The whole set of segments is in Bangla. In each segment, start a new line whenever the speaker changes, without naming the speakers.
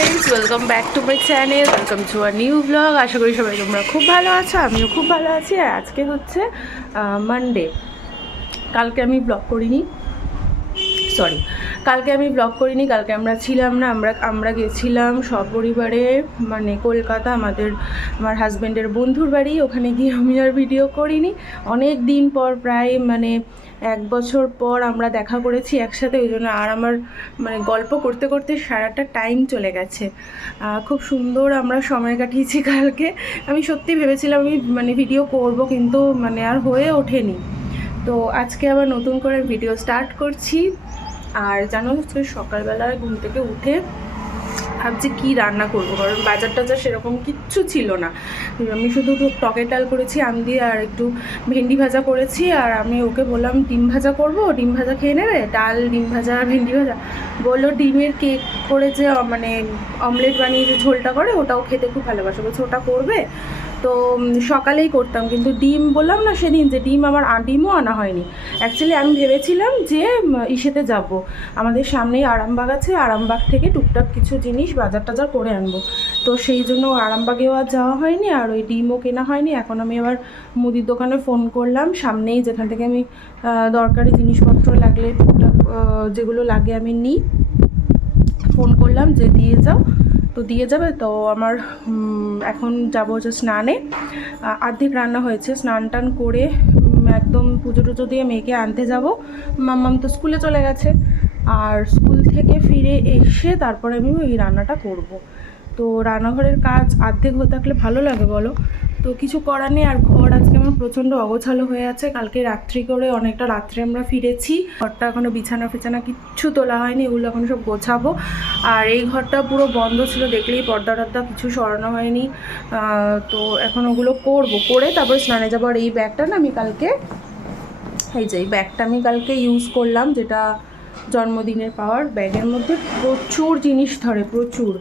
Friends welcome back to my channel welcome to our new vlog আশা করি সবাই তোমরা খুব ভালো আছো, আমিও খুব ভালো আছি। আর আজকে হচ্ছে মানডে কালকে আমি ব্লগ করিনি। সরি কালকে আমি ব্লগ করিনি, কালকে আমরা ছিলাম না, আমরা আমরা গেছিলাম সপরিবারে মানে কলকাতা, আমাদের, আমার হাজব্যান্ডের বন্ধুর বাড়ি। ওখানে গিয়ে আমি আর ভিডিও করিনি। অনেক দিন পর প্রায় মানে এক বছর পর আমরা দেখা করেছি একসাথে ওই জন্য আর আমার মানে গল্প করতে করতে সারাটা টাইম চলে গেছে। খুব সুন্দর আমরা সময় কাটিয়েছি কালকে। আমি সত্যি ভেবেছিলাম আমি মানে ভিডিও করব কিন্তু মানে আর হয়ে ওঠেনি। তো আজকে আবার নতুন করে ভিডিও স্টার্ট করছি। আর জানো সকালবেলায় ঘুম থেকে উঠে ভাবছি কি রান্না করব, কারণ বাজার টাজার সেরকম কিচ্ছু ছিল না। আমি শুধু টকের ডাল করেছি, আম দিয়ে আর একটু ভেন্ডি ভাজা করেছি, আর আমি ওকে বললাম, ডিম ভাজা করব? ডিম ভাজা খেয়ে নেবে ডাল, ডিম ভাজা আর ভেন্ডি ভাজা। বলল, ডিমের কেক করে যে মানে অমলেট বানিয়ে যে ঝোলটা করে, ওটাও খেতে খুব ভালোবাসে। বলছে, ওটা করবে? তো সকালেই করতাম। কিন্তু ডিম বললাম না সেদিন যে ডিম আমার ডিমও আনা হয়নি। অ্যাকচুয়ালি আমি ভেবেছিলাম যে ইসেতে যাব। আমাদের সামনেই আরামবাগ আছে। আরামবাগ থেকে টুকটাক কিছু জিনিস বাজার টাজার করে আনব। তো সেই জন্য আরামবাগেও আর যাওয়া হয়নি, আর ওই ডিমও কেনা হয়নি। এখন আমি আবার মুদির দোকানে ফোন করলাম। সামনেই যেখান থেকে আমি দরকারি জিনিসপত্র লাগলে, টুকটাক যেগুলো লাগে আমি নিই। ফোন করলাম যে, দিয়ে যাও। তো দিয়ে যাবে। তো আমার এখন যাব হচ্ছে স্নানে। আর্ধেক রান্না হয়েছে। স্নান টান করে একদম পুজো টুজো দিয়ে মেয়েকে আনতে যাব। মাম্মাম তো স্কুলে চলে গেছে। আর স্কুল থেকে ফিরে এসে তারপরে আমি ওই রান্নাটা করব। তো রান্নাঘরের কাজ আর্ধেক হয়ে থাকলে ভালো লাগে বলো? তো কিছু করার নেই, আর ঘর আজকে আমার প্রচণ্ড অগোছালো হয়ে আছে। কালকে রাত্রি করে অনেকটা রাত্রে আমরা ফিরেছি। ঘরটা এখনও বিছানা ফিছানা কিচ্ছু তোলা হয়নি, এগুলো এখন সব গোছাবো। আর এই ঘরটা পুরো বন্ধ ছিল, দেখলেই পর্দা টর্দা কিছু সরানো হয়নি। তো এখন ওগুলো করব, করে তারপরে স্নানে যাব। আর এই ব্যাগটা না আমি কালকে, এই যে এই ব্যাগটা আমি কালকে ইউজ করলাম, যেটা জন্মদিনের পাওয়ার ব্যাগের মধ্যে প্রচুর জিনিস ধরে, প্রচুর।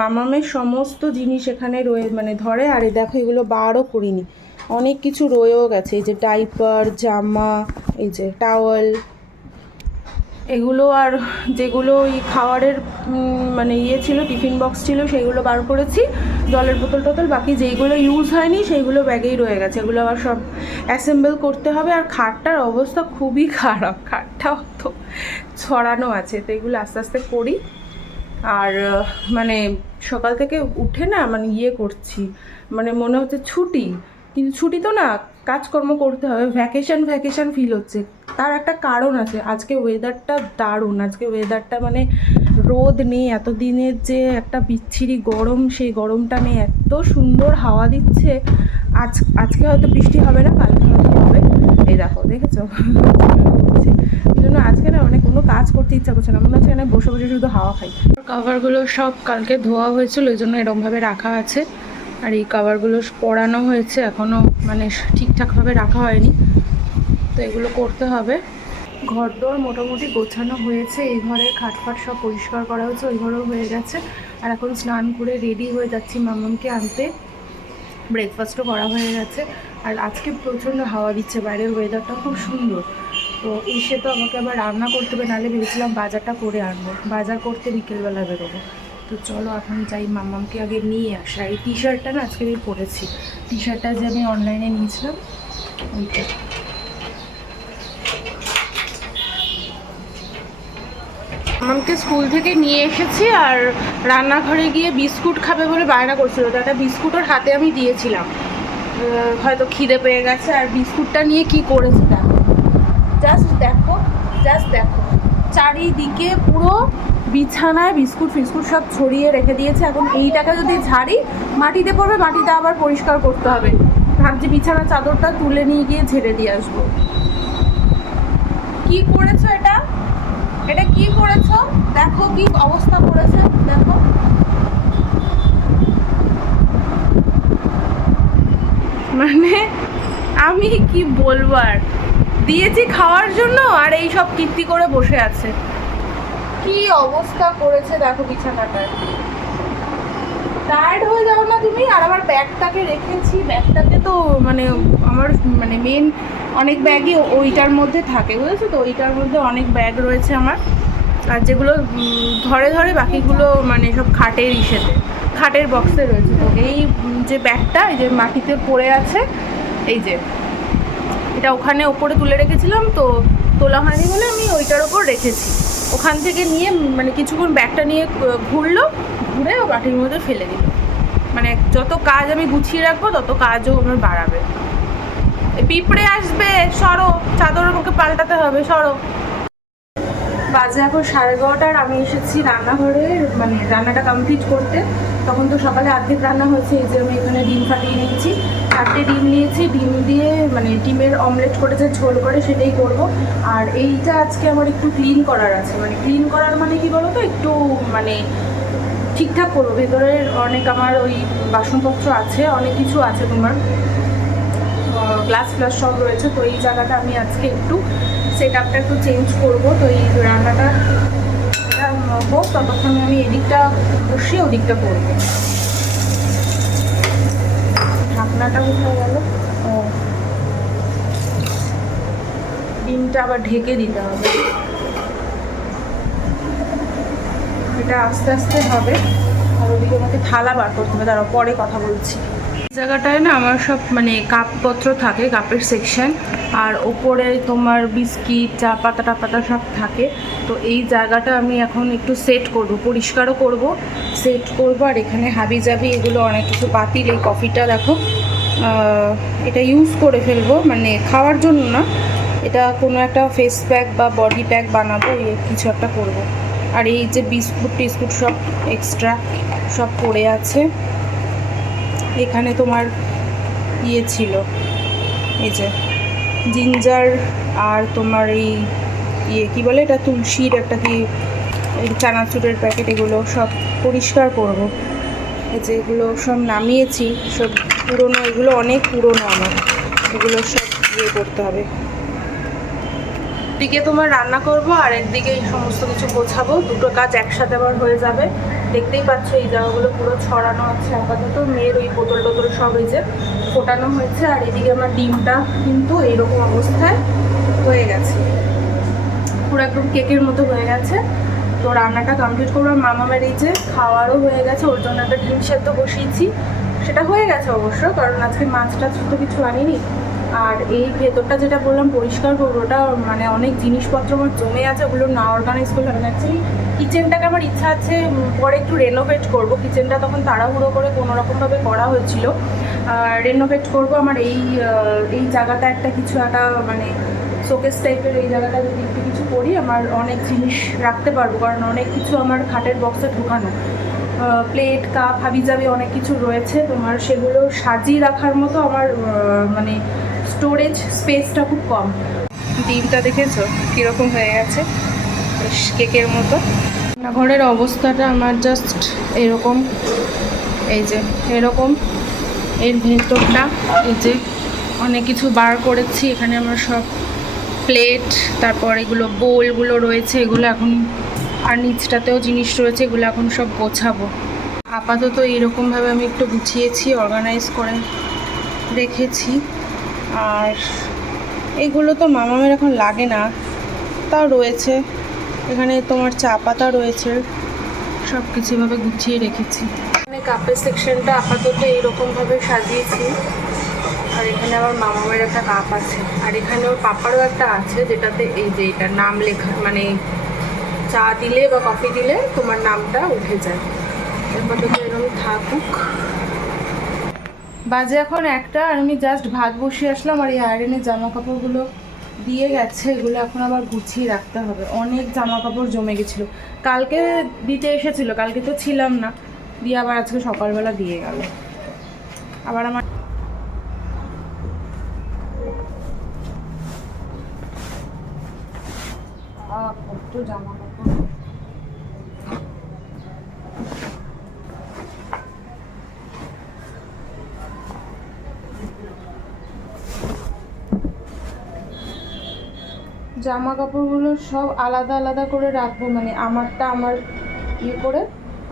মামামের সমস্ত জিনিস এখানে রয়ে মানে ধরে, আর দেখো এগুলো বারও করিনি অনেক কিছু রয়েও গেছে, এই যে ডাইপার, জামা, এই যে টাওয়েল এগুলো আর যেগুলো ওই খাওয়ারের মানে ইয়ে ছিল, টিফিন বক্স ছিল, সেইগুলো বার করেছি। জলের বোতল টোতল, বাকি যেইগুলো ইউজ হয়নি, সেইগুলো ব্যাগেই রয়ে গেছে। এগুলো আবার সব অ্যাসেম্বল করতে হবে। আর খাটটার অবস্থা খুবই খারাপ। খাটটা অত ছড়ানো আছে। তো এগুলো আস্তে আস্তে করি। আর মানে সকাল থেকে উঠে না মানে ইয়ে করছি। মানে মনে হচ্ছে ছুটি। কিন্তু ছুটি তো না কাজকর্ম করতে হবে ভ্যাকেশন ভ্যাকেশন ফিল হচ্ছে। তার একটা কারণ আছে, আজকে ওয়েদারটা দারুণ, আজকে ওয়েদারটা মানে রোদ নেই এত দিনের যে একটা বিচ্ছিরি গরম, সেই গরমটা নেই, এত সুন্দর হাওয়া দিচ্ছে। আজ, আজকে হয়তো বৃষ্টি হবে না, কালকে হয়তো হবে। এই দেখো, দেখেছ? জন্য আজকে না মানে কোনো কাজ করতে ইচ্ছা করছে না, মনে হচ্ছে এখানে বসে বসে শুধু হাওয়া খাই। কাভারগুলো সব কালকে ধোয়া হয়েছিল ওই জন্য এরকমভাবে রাখা আছে। আর এই কাভারগুলো পরানো হয়েছে এখনও মানে ঠিকঠাকভাবে রাখা হয়নি। তো এগুলো করতে হবে। ঘর দোর মোটামুটি গোছানো হয়েছে, এই ঘরের খাটফাট সব পরিষ্কার করা হয়েছে, ওই ঘরেও হয়ে গেছে। আর এখন স্নান করে রেডি হয়ে যাচ্ছি মামামকে আনতে। ব্রেকফাস্টও করা হয়ে গেছে। আর আজকে প্রচণ্ড হাওয়া দিচ্ছে, বাইরের ওয়েদারটা খুব সুন্দর। তো এসে তো আমাকে আবার রান্না করতে হবে, নাহলে ভেবেছিলাম বাজারটা করে আনব। বাজার করতে বিকেলবেলা বেরোবো। তো চলো এখন যাই মামামকে আগে নিয়ে আসা। এই টি শার্টটা না আজকে আমি পরেছি। টি শার্টটা যে আমি অনলাইনে নিয়েছিলাম, ওইটা। মামামকে স্কুল থেকে নিয়ে এসেছি আর রান্নাঘরে গিয়ে বিস্কুট খাবে বলে বায়না করছিল। তো একটা বিস্কুট ওর হাতে আমি দিয়েছিলাম। হয়তো খিদে পেয়ে গেছে। আর বিস্কুটটা নিয়ে কি করেছে দেখো। জাস্ট দেখো জাস্ট দেখো। চারিদিকে পুরো বিছানায় বিস্কুট ফিস্কুট সব ছড়িয়ে রেখে দিয়েছে। এখন এইটাকে যদি ঝাড়ি, মাটিতে পড়বে, মাটিতে আবার পরিষ্কার করতে হবে। ভাবছি বিছানা চাদরটা তুলে নিয়ে গিয়ে ঝেড়ে দিয়ে আসব। কি করেছ এটা? এটা কি করেছ? দেখো কি অবস্থা করেছে, দেখো। মানে আমি কি বলব আর? দিয়েছি খাওয়ার জন্য আর এই সব কীর্তি করে বসে আছে। কি অবস্থা করেছে দেখো বিছানাটার টায়ার্ড হয়ে যাও না তুমি? আর আমার ব্যাগটাকে রেখেছি। ব্যাগটাকে তো মানে আমার মানে মেন অনেক ব্যাগই ওইটার মধ্যে থাকে, বুঝেছ তো? ওইটার মধ্যে অনেক ব্যাগ রয়েছে আমার। আর যেগুলো ধরে ধরে বাকিগুলো মানে সব খাটের ইসেতে, খাটের বক্সে রয়েছে। তো এই যে ব্যাগটা, এই যে মাটিতে পড়ে আছে, এই যে, এটা ওখানে ওপরে তুলে রেখেছিলাম, তো তোলা হয়নি বলে আমি ওইটার ওপর রেখেছি। ওখান থেকে নিয়ে মানে কিছুক্ষণ ব্যাগটা নিয়ে ঘুরলো, ঘুরে ও বাটির মধ্যে ফেলে দিল। মানে যত কাজ আমি গুছিয়ে রাখব, তত কাজও আমার বাড়াবে। পিঁপড়ে আসবে, সরো, চাদর আমাকে পাল্টাতে হবে, সরো। বাজে এখন সাড়ে এগারোটা আর আমি এসেছি রান্নাঘরে মানে রান্নাটা কমপ্লিট করতে। তখন তো সকালে অর্ধেক রান্না হয়েছে, এই যে আমি এখানে ডিম ফাটিয়ে নিয়েছি। চারটে ডিম নিয়েছি, ডিম দিয়ে মানে ডিমের অমলেট করে যে ঝোল করে সেটাই করব। আর এইটা আজকে আমার একটু ক্লিন করার আছে। মানে ক্লিন করার মানে কি বলো তো একটু মানে ঠিকঠাক করব। ভেতরের অনেক আমার ওই বাসনপত্র আছে, অনেক কিছু আছে তোমার। গ্লাস ফ্লাস সব রয়েছে, তো এই জায়গাটা আমি আজকে একটু সেট আপটা একটু চেঞ্জ করব। তো এই রান্নাটা হোক, ততক্ষণে আমি এদিকটা বসিয়ে ওদিকটা করব। ঢাকনাটা কোথায় গেল। ও। ডিমটা আবার ঢেকে দিতে হবে। এটা আস্তে আস্তে হবে। আর ওদিকে আমাকে থালা বার করতে হবে। তারপর পরে কথা বলছি। জায়গাটায় না আমার সব মানে কাপপত্র থাকে কাপের সেকশন আর ওপরে তোমার বিস্কিট চা পাতা টা পাতা সব থাকে। তো এই জায়গাটা আমি এখন একটু সেট করব পরিষ্কারও করব। সেট করব আর এখানে হাবি জাবি এগুলো অনেক কিছু পাতিল এই কফিটা দেখো। এটা ইউজ করে ফেলব মানে খাওয়ার জন্য না, এটা কোনো একটা ফেস প্যাক বা বডি প্যাক বানাবো কিছু একটা করব। আর এই যে বিস্কুট টিস্কুট সব এক্সট্রা সব পড়ে আছে এখানে তোমার ইয়ে ছিল, এই যে জিঞ্জার আর তোমার এই ইয়ে কী বলে এটা, তুলসীর একটা কি চানাচুরের প্যাকেট এগুলো সব পরিষ্কার করব এই যে এগুলো সব নামিয়েছি, সব পুরনো, এগুলো অনেক পুরনো আমার। এগুলো সব ইয়ে করতে হবে। দিকে তোমার রান্না করব আর একদিকে এই সমস্ত কিছু গোছাবো। দুটো কাজ একসাথে আবার হয়ে যাবে। দেখতেই পাচ্ছ এই জায়গাগুলো পুরো ছড়ানো আছে আপাতত। মেয়ের ওই বোতল টোতল সব এই যে ফোটানো হয়েছে আর এদিকে আমার ডিমটা কিন্তু এইরকম অবস্থায় হয়ে গেছে। পুরো একদম কেকের মতো হয়ে গেছে। তো রান্নাটা কমপ্লিট করব আর মামা বেরিয়েছে খাওয়ারও হয়ে গেছে, ওর জন্য একটা ডিম সেদ্ধ বসিয়েছি। সেটা হয়ে গেছে অবশ্য, কারণ আজকে মাছ টাছ তো কিছু আনিনি। আর এই ভেতরটা যেটা বললাম, পরিষ্কার করব, ওটা মানে অনেক জিনিসপত্র আমার জমে আছে, ওগুলো না অর্গানাইজ করলে অ্যাকচুয়ালি কিচেনটাকে আমার ইচ্ছা আছে পরে একটু রেনোভেট করব। কিচেনটা তখন তাড়াহুড়ো করে কোনো রকমভাবে করা হয়েছিল। রেনোভেট করব, আমার এই এই জায়গাটা একটা কিছু একটা মানে শোকেস টাইপের এই জায়গাটা যদি একটু কিছু করি, আমার অনেক জিনিস রাখতে পারব, কারণ অনেক কিছু আমার খাটের বক্সে ঢোকানো। প্লেট কাপ হাবিজাবি অনেক কিছু রয়েছে, তোমার সেগুলো সাজিয়ে রাখার মতো আমার মানে স্টোরেজ স্পেসটা খুব কম। ডিমটা দেখেছ? কীরকম হয়ে গেছে? কেকের মতো। ঘরের অবস্থাটা আমার জাস্ট এরকম। এই যে, এরকম। এর ভেতরটা, এই যে, অনেক কিছু বার করেছি, এখানে আমার সব প্লেট তারপর এগুলো বোলগুলো রয়েছে, এগুলো এখন, আর নিচটাতেও জিনিস রয়েছে, এগুলো এখন সব গোছাবো। আপাতত এইরকমভাবে আমি একটু গুছিয়েছি অর্গানাইজ করে রেখেছি। আর এগুলো তো মামামের এখন লাগে না, তাও রয়েছে। এখানে তোমার চা পাতা রয়েছে সব কিছুভাবে গুছিয়ে রেখেছি। এখানে কাপের সেকশনটা আপাতত এইরকমভাবে সাজিয়েছি। আর এখানে আমার মামামের একটা কাপ আছে। আর এখানে ওর পাপারও একটা আছে, যেটাতে এই যে এটা নাম লেখা মানে চা দিলে বা কফি দিলে তোমার নামটা উঠে যায়। আপাতত এরকম থাকুক। বাজে এখন একটা, আর আমি জাস্ট ভাত বসিয়ে আসলাম, আর এই আয়রনের জামা কাপড়গুলো দিয়ে গেছে, এগুলো এখন আবার গুছিয়ে রাখতে হবে। অনেক জামা কাপড় জমে গেছিল। কালকে দিতে এসেছিল, কালকে তো ছিলাম না। দিয়ে আবার আজকে সকালবেলা দিয়ে গেল। আবার আমার আহ, কত জামা কাপড় জামা কাপড়গুলো সব আলাদা আলাদা করে রাখব মানে আমারটা আমার ইয়ে করে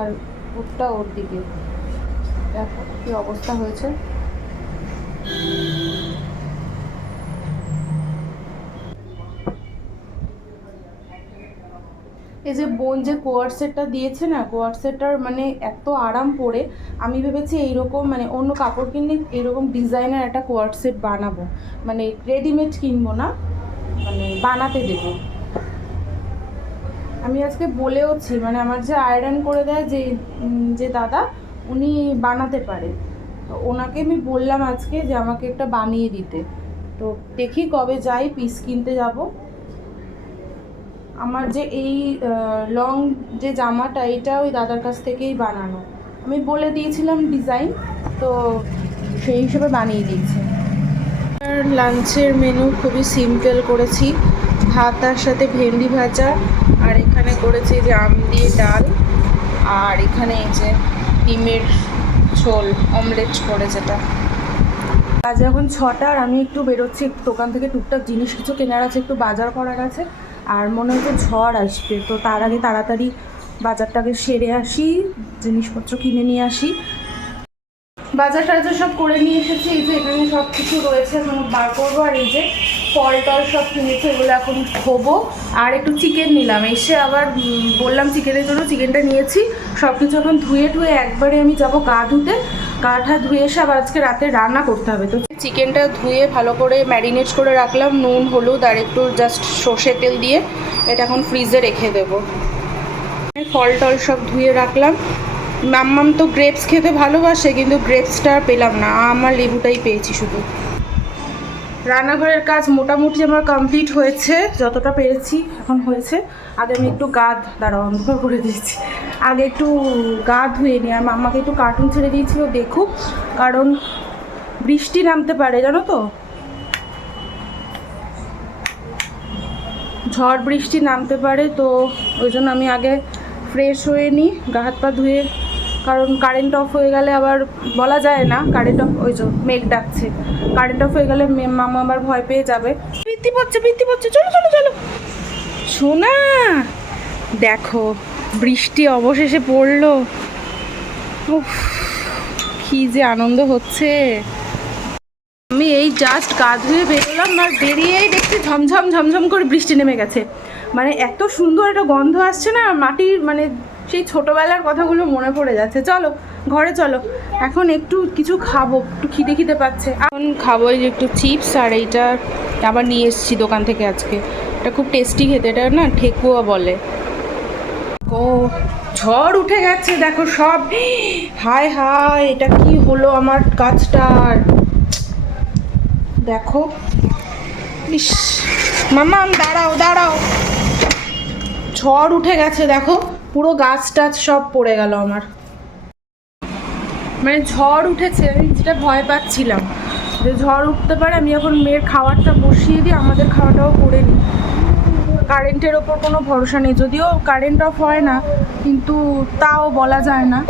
আর ওরটা ওর দিকে। দেখো কি অবস্থা হয়েছে। এই যে বোন যে কোয়ার সেটটা দিয়েছে না কোয়ার সেটটার মানে এত আরাম পরে, আমি ভেবেছি এইরকম মানে অন্য কাপড় কিনলে এরকম ডিজাইনের একটা কোয়ার সেট বানাবো। মানে রেডিমেড কিনবো না। বানাতে দেবো। আমি আজকে বলেওছি মানে আমার যে আয়রন করে দেয় যে যে দাদা, উনি বানাতে পারে। তো ওনাকে আমি বললাম আজকে যে আমাকে একটা বানিয়ে দিতে। তো দেখি কবে যাই পিস কিনতে যাব। আমার যে এই লং যে জামাটা, এটা ওই দাদার কাছ থেকেই বানানো। আমি বলে দিয়েছিলাম ডিজাইন তো সেই হিসেবে বানিয়ে দিয়েছে। লাঞ্চের মেনু খুবই সিম্পল করেছি। ভাত তার সাথে ভেন্ডি ভাজা, আর এখানে করেছি যে আম দিয়ে ডাল, আর এখানে এই যে ডিমের ঝোল অমলেট করে যেটা। আজ এখন ছটা, আর আমি একটু বেরোচ্ছি দোকান থেকে টুকটাক জিনিস কিছু কেনার আছে, একটু বাজার করার আছে, আর মনে হচ্ছে ঝড় আসবে। তো তার আগে তাড়াতাড়ি বাজারটাকে সেরে আসি, জিনিসপত্র কিনে নিয়ে আসি। বাজার টাজার সব করে নিয়ে এসেছি, এই যে এখানে সব কিছু রয়েছে এখন বার করব, আর এই যে ফল টল সব কিনেছি, এগুলো এখন খোবো আর একটু চিকেন নিলাম, এসে আবার বললাম চিকেনের জন্য চিকেনটা নিয়েছি। সব কিছু এখন ধুয়ে ধুয়ে একবারে আমি যাব গা ধুতে। গাটা ধুয়ে এসে আবার আজকে রাতে রান্না করতে হবে। তো চিকেনটা ধুয়ে ভালো করে ম্যারিনেট করে রাখলাম, নুন, হলুদ, আর একটু জাস্ট সর্ষে তেল দিয়ে। এটা এখন ফ্রিজে রেখে দেবো। ফল টল সব ধুয়ে রাখলাম। মাম্মাম তো গ্রেপস খেতে ভালোবাসে, কিন্তু গ্রেপসটা পেলাম না। আমার লেবুটাই পেয়েছি শুধু। রান্নাঘরের কাজ মোটামুটি আমার কমপ্লিট হয়েছে, যতটা পেরেছি এখন হয়েছে। আগে আমি একটু গা দাঁড়া অন্ধকার করে দিয়েছি। আগে একটু গা ধুয়ে নিই, আর মাম্মাকে একটু কার্টুন ছেড়ে দিয়েছিল, দেখুক। কারণ বৃষ্টি নামতে পারে, জানো তো? ঝড় বৃষ্টি নামতে পারে, তো ওই জন্য আমি আগে ফ্রেশ হয়ে নিই, গা হাত পা ধুয়ে কারণ কারেন্ট অফ হয়ে গেলে আবার বলা যায় না কারেন্ট অফ ওই যে মেঘ ডাকছে। কারেন্ট অফ হয়ে গেলে মামা আবার ভয় পেয়ে যাবে। বৃত্তি পড়ছে বৃত্তি পড়ছে চলো চলো চলো। শোনা দেখো বৃষ্টি অবশেষে পড়ল। উফ কি যে আনন্দ হচ্ছে। আমি এই জাস্ট গা ধুয়ে বেরোলাম আর বেরিয়েই দেখছি ঝমঝম ঝমঝম করে বৃষ্টি নেমে গেছে। মানে এত সুন্দর একটা গন্ধ আসছে না মাটির মানে সেই ছোটোবেলার কথাগুলো মনে পড়ে যাচ্ছে। চলো, ঘরে চলো। এখন একটু কিছু খাব, একটু খিদে খিদে পাচ্ছে। এখন খাব এই যে একটু চিপস আর এইটা আবার নিয়ে এসেছি দোকান থেকে আজকে। এটা খুব টেস্টি খেতে, এটা না ঠেকুয়া বলে। ও, ঝড় উঠে গেছে, দেখো সব। হায় হায়, এটা কি হলো আমার গাছটার? দেখো। ইস মামা দাঁড়াও দাঁড়াও। ঝড় উঠে গেছে, দেখো। পুরো গাছ টাছ সব পড়ে গেল আমার। মানে ঝড় উঠেছে, আমি যেটা ভয় পাচ্ছিলাম। যে ঝড় উঠতে পারে, আমি এখন মেয়ের খাবারটা বসিয়ে দিই, আমাদের খাওয়াটাও করে নিই। কারেন্টের ওপর কোনো ভরসা নেই। যদিও কারেন্ট অফ হয় না, কিন্তু তাও বলা যায় না।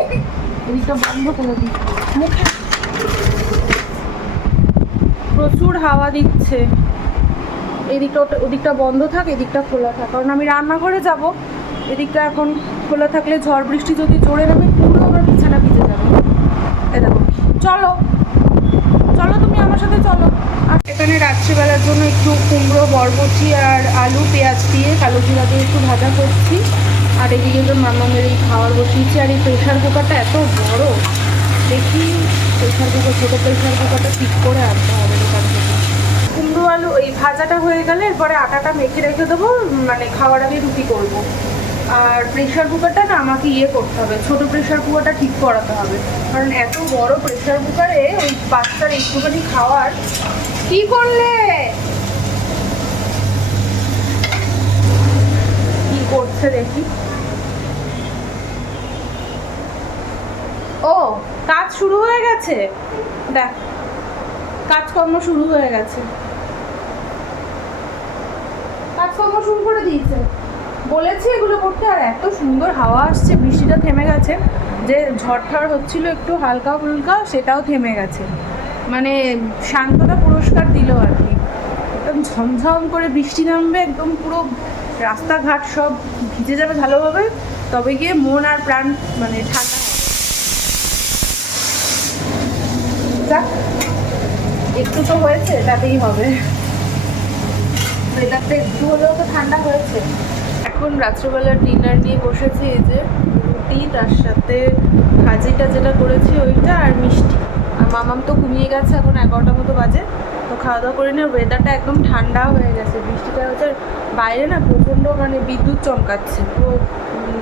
এদিকটা বন্ধ করে দিই। মুখে প্রচুর হাওয়া দিচ্ছে। এদিকটা ওদিকটা বন্ধ থাক, এদিকটা খোলা থাক। কারণ আমি রান্নাঘরে যাব। এদিকটা এখন খোলা থাকলে ঝড় বৃষ্টি যদি জোরে নামে, পুরো আমার বিছানা ভিজে যাবে। এ দেখো, চলো চলো তুমি আমার সাথে চলো। আর এখানে রাত্রিবেলার জন্য একটু কুমড়ো, বরবটি আর আলু, পেঁয়াজ দিয়ে কালো জিরা দিয়ে একটু ভাজা করছি। আর এদিকে তো মামামের এই খাওয়ার বসিয়েছি, আর এই প্রেশার কুকারটা এত বড়। দেখি প্রেশার কুকার, ছোটো প্রেশার কুকারটা ঠিক করে আনতে হবে দোকান থেকে। কুমড়ো, আলু, এই ভাজাটা হয়ে গেলে এরপরে আটাটা মেখে রেখে দেবো মানে খাওয়ার আগে রুটি করব। আর প্রেশার কুকারটা না আমাকে ইয়ে করতে হবে, ছোট প্রেশার কুকারটা ঠিক করাতে হবে। কারণ এত বড় প্রেশার কুকারে ওই বাচ্চার একটুখানি খাওয়ার, কি করলে? কি করছে দেখি। ও, কাজ শুরু হয়ে গেছে? দেখ, কাজকর্ম শুরু হয়ে গেছে। কাজকর্ম শুরু করে দিয়েছে। বলেছি এগুলো করতে, আর এত সুন্দর হাওয়া আসছে, বৃষ্টিটা থেমে গেছে, যে ঝড় হচ্ছিল একটু হালকা ফুলকা সেটাও থেমে গেছে। মানে শান্ততা পুরস্কার দিল আর কি। একদম ঝমঝম করে বৃষ্টি নামবে, একদম পুরো রাস্তাঘাট সব ভিজে যাবে ভালোভাবে, তবে গিয়ে মন আর প্রাণ মানে ঠান্ডা যাক, একটু তো হয়েছে তাতেই হবে। ওয়েদারটা একটু হলেও তো ঠান্ডা হয়েছে। এখন রাত্রেবেলার ডিনার নিয়ে বসেছি এই যে রুটি, তার সাথে ভাজিটা যেটা করেছি ওইটা আর মিষ্টি। আর মামাম তো ঘুমিয়ে গেছে এখন এগারোটা মতো বাজে, তো খাওয়া দাওয়া করে নিয়ে ওয়েদারটা একদম ঠান্ডা হয়ে গেছে। বৃষ্টিটা হচ্ছে বাইরে না প্রচণ্ড মানে বিদ্যুৎ চমকাচ্ছে, পুরো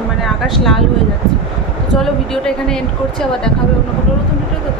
মানে আকাশ লাল হয়ে যাচ্ছে। তো চলো ভিডিওটা এখানে এন্ড করছি, আবার দেখা হবে অন্য কোনো নতুন ভিডিওতে